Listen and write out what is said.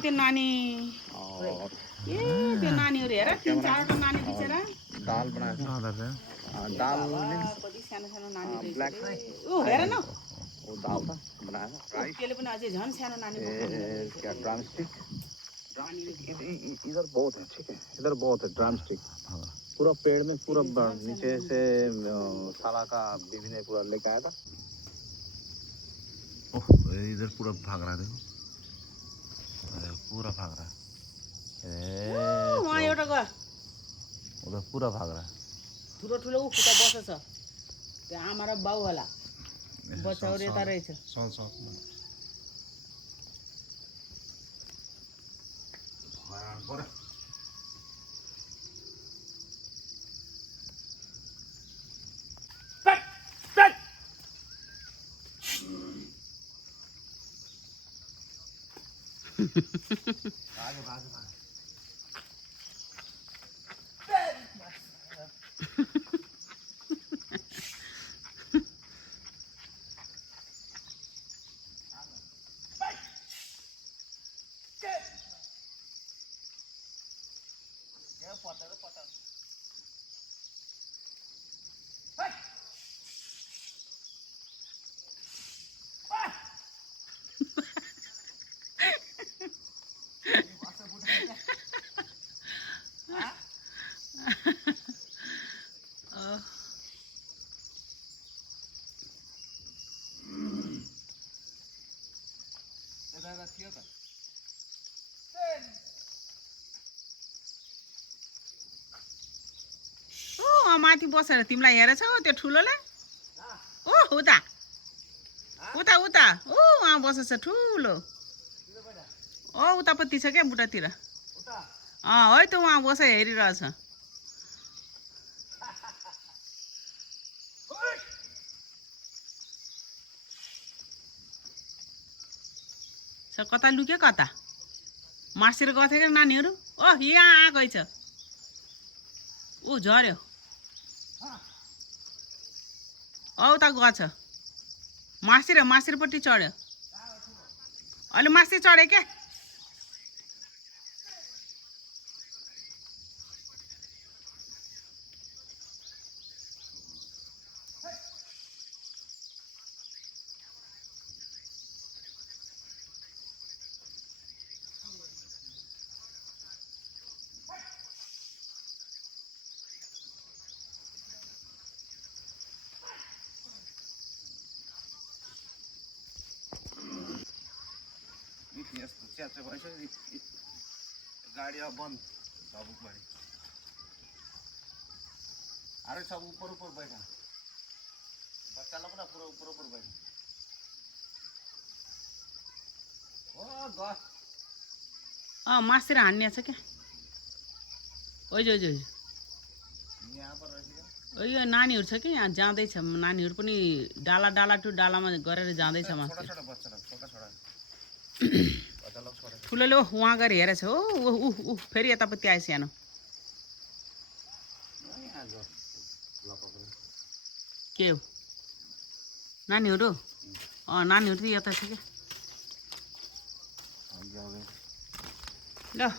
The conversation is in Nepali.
त्यो नानी ए त्यो नानीहरु हेर तीन चारवटा नानी बिचरा दाल बनाया था दाल कति सानो सानो नानी ब्ल्याक ओ हेर न वो दाल था बनाया था राइस त्यसले पनि अझै झन् सानो नानी क्या ड्रम स्टिक इधर बहुत है ठीक है इधर बहुत है ड्रम स्टिक पूरा पेड़ में पूरा नीचे से साला का बीवी ने पूरा लेके आया था ओह इधर पूरा भाग रहा है देखो पूरा भाग रहा है वहाँ एउटा गयो उधर पूरा भाग रहा है ठुलो ठुलो उ खुट्टा बसेछ त्यो आमा र बाउ होला बच्चाहरु यता रहेछ माथि बसेर तिमीलाई हेरेछ त्यो ठुलोले ओ उता उता उता ओ वहाँ बसेछ ठुलो ओ उतापट्टि छ क्या बुटातिर है त वहाँ बसेर हेरिरहेछ कता लुक्यो कता मार्सेर गएको थियो क्या नानीहरू ओ यहाँ आएकै छ ऊ झर्यो उता गछ मार्सिरपट्टि चढ्यो अहिले मार्सी चढ्यो क्या गाड़ी अब बंद सब ऊपर अरे सब ऊपर ऊपर बैठा बच्चा लोग ना पूरा ऊपर ऊपर बैठा ओ गस मासेर हान्ने छ क्या ओइ यहाँ पर यो नानीहरु छ कि यहाँ जाँदैछ नानीहरु पनि डाला डाला टु डालामा गरेर जाँदैछ माथि छोटा बच्चा लोग छोटा ठुलोले वहाँ गएर हेरेछ हो ऊ फेरि यतापट्टि आएछ सानो के हो नानीहरु नानीहरु त यता छ क्या ल